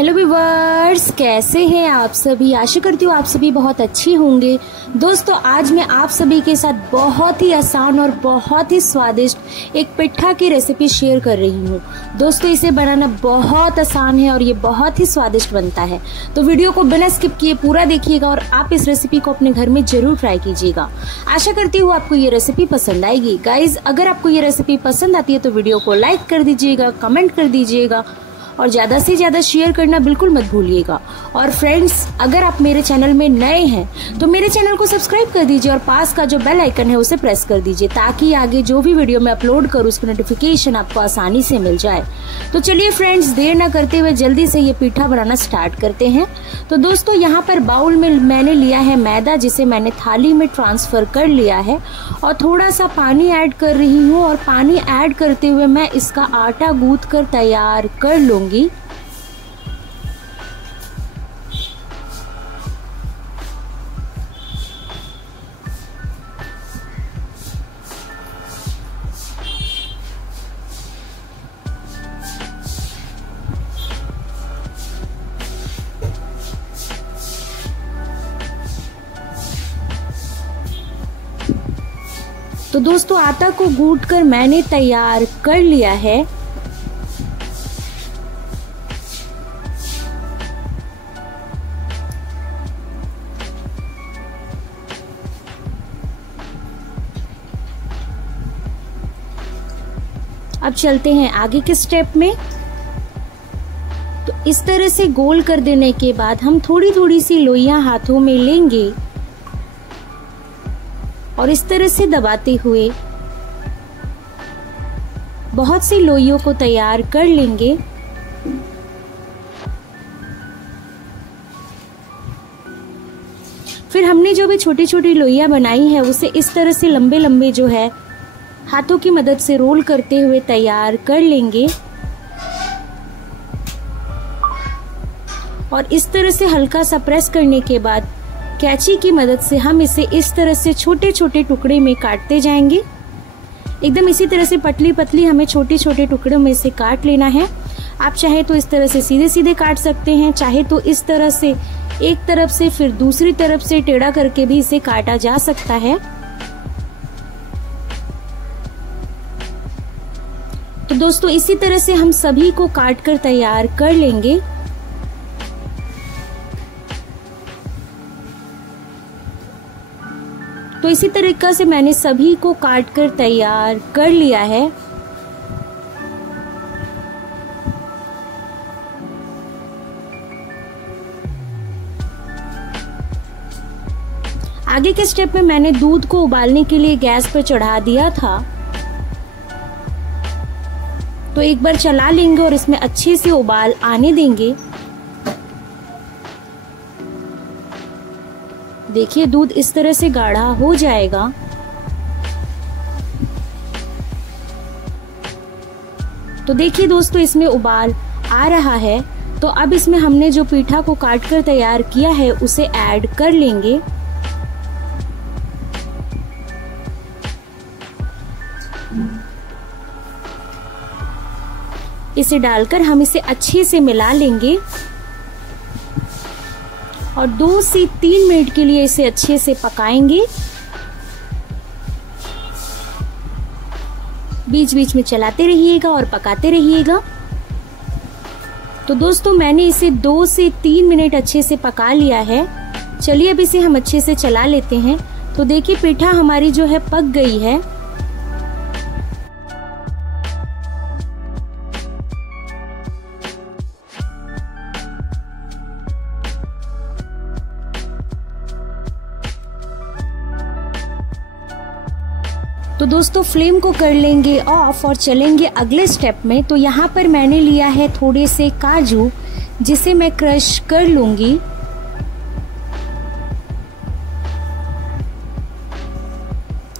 Hello viewers, कैसे हैं आप सभी। आशा करती हूँ आप सभी बहुत अच्छे होंगे। दोस्तों, आज मैं आप सभी के साथ बहुत ही आसान और बहुत ही स्वादिष्ट एक पिट्ठा की रेसिपी शेयर कर रही हूँ। दोस्तों, इसे बनाना बहुत आसान है और ये बहुत ही स्वादिष्ट बनता है। तो वीडियो को बिना स्किप किए पूरा देखिएगा और आप इस रेसिपी को अपने घर में जरूर ट्राई कीजिएगा। आशा करती हूँ आपको ये रेसिपी पसंद आएगी। गाइज, अगर आपको ये रेसिपी पसंद आती है तो वीडियो को लाइक कर दीजिएगा, कमेंट कर दीजिएगा और ज्यादा से ज्यादा शेयर करना बिल्कुल मत भूलिएगा। और फ्रेंड्स, अगर आप मेरे चैनल में नए हैं तो मेरे चैनल को सब्सक्राइब कर दीजिए और पास का जो बेल आइकन है उसे प्रेस कर दीजिए ताकि आगे जो भी वीडियो मैं अपलोड करूँ उसकी नोटिफिकेशन आपको आसानी से मिल जाए। तो चलिए फ्रेंड्स, देर ना करते हुए जल्दी से ये पिट्ठा बनाना स्टार्ट करते हैं। तो दोस्तों, यहाँ पर बाउल में मैंने लिया है मैदा, जिसे मैंने थाली में ट्रांसफर कर लिया है और थोड़ा सा पानी ऐड कर रही हूँ। और पानी ऐड करते हुए मैं इसका आटा गूंथ कर तैयार कर लूंगी। तो दोस्तों, आटा को गूंथ कर मैंने तैयार कर लिया है। अब चलते हैं आगे के स्टेप में। तो इस तरह से गोल कर देने के बाद हम थोड़ी थोड़ी सी लोइयां हाथों में लेंगे और इस तरह से दबाते हुए बहुत सी लोइयों को तैयार कर लेंगे। फिर हमने जो भी छोटी छोटी लोइयां बनाई है उसे इस तरह से लंबे लंबे जो है हाथों की मदद से रोल करते हुए तैयार कर लेंगे। और इस तरह से हल्का सा प्रेस करने के बाद कैंची की मदद से हम इसे इस तरह से छोटे छोटे टुकड़े में काटते जाएंगे। एकदम इसी तरह से पतली पतली हमें छोटे छोटे टुकड़ों में से काट लेना है। आप चाहे तो इस तरह से सीधे सीधे काट सकते हैं, चाहे तो इस तरह से एक तरफ से फिर दूसरी तरफ से टेढ़ा करके भी इसे काटा जा सकता है। तो दोस्तों, इसी तरह से हम सभी को काट कर तैयार कर लेंगे। तो इसी तरीके से मैंने सभी को काट कर तैयार कर लिया है। आगे के स्टेप में मैंने दूध को उबालने के लिए गैस पर चढ़ा दिया था। तो एक बार चला लेंगे और इसमें अच्छे से उबाल आने देंगे। देखिए, दूध इस तरह से गाढ़ा हो जाएगा। तो देखिए दोस्तों, इसमें उबाल आ रहा है। तो अब इसमें हमने जो पिट्ठा को काट कर तैयार किया है उसे ऐड कर लेंगे। इसे डालकर हम इसे अच्छे से मिला लेंगे और 2 से 3 मिनट के लिए इसे अच्छे से पकाएंगे। बीच बीच में चलाते रहिएगा और पकाते रहिएगा। तो दोस्तों, मैंने इसे 2 से 3 मिनट अच्छे से पका लिया है। चलिए अब इसे हम अच्छे से चला लेते हैं। तो देखिए, पिट्ठा हमारी जो है पक गई है। तो दोस्तों, फ्लेम को कर लेंगे ऑफ और चलेंगे अगले स्टेप में। तो यहाँ पर मैंने लिया है थोड़े से काजू, जिसे मैं क्रश कर लूंगी।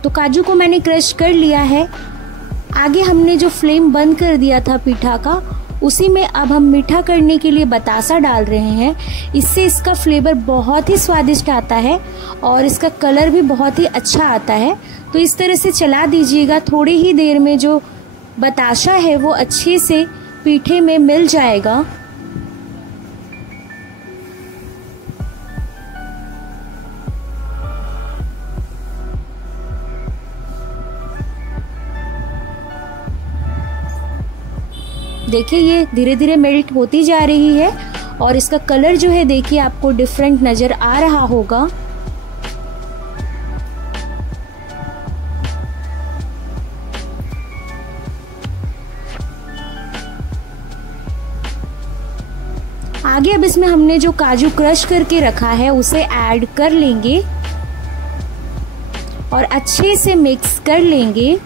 तो काजू को मैंने क्रश कर लिया है। आगे हमने जो फ्लेम बंद कर दिया था पिट्ठा का, उसी में अब हम मीठा करने के लिए बतासा डाल रहे हैं। इससे इसका फ्लेवर बहुत ही स्वादिष्ट आता है और इसका कलर भी बहुत ही अच्छा आता है। तो इस तरह से चला दीजिएगा। थोड़ी ही देर में जो बताशा है वो अच्छे से पीठे में मिल जाएगा। देखिए ये धीरे धीरे मेल्ट होती जा रही है और इसका कलर जो है देखिए आपको डिफरेंट नजर आ रहा होगा। आगे अब इसमें हमने जो काजू क्रश करके रखा है उसे ऐड कर लेंगे और अच्छे से मिक्स कर लेंगे।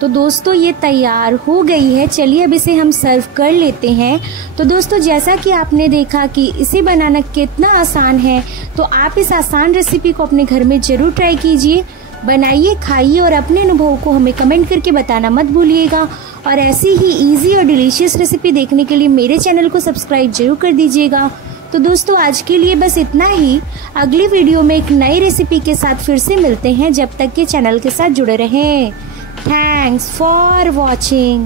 तो दोस्तों ये तैयार हो गई है। चलिए अब इसे हम सर्व कर लेते हैं। तो दोस्तों जैसा कि आपने देखा कि इसे बनाना कितना आसान है, तो आप इस आसान रेसिपी को अपने घर में जरूर ट्राई कीजिए, बनाइए, खाइए और अपने अनुभव को हमें कमेंट करके बताना मत भूलिएगा। और ऐसी ही इजी और डिलीशियस रेसिपी देखने के लिए मेरे चैनल को सब्सक्राइब जरूर कर दीजिएगा। तो दोस्तों आज के लिए बस इतना ही। अगली वीडियो में एक नई रेसिपी के साथ फिर से मिलते हैं। जब तक के चैनल के साथ जुड़े रहें। Thanks for watching.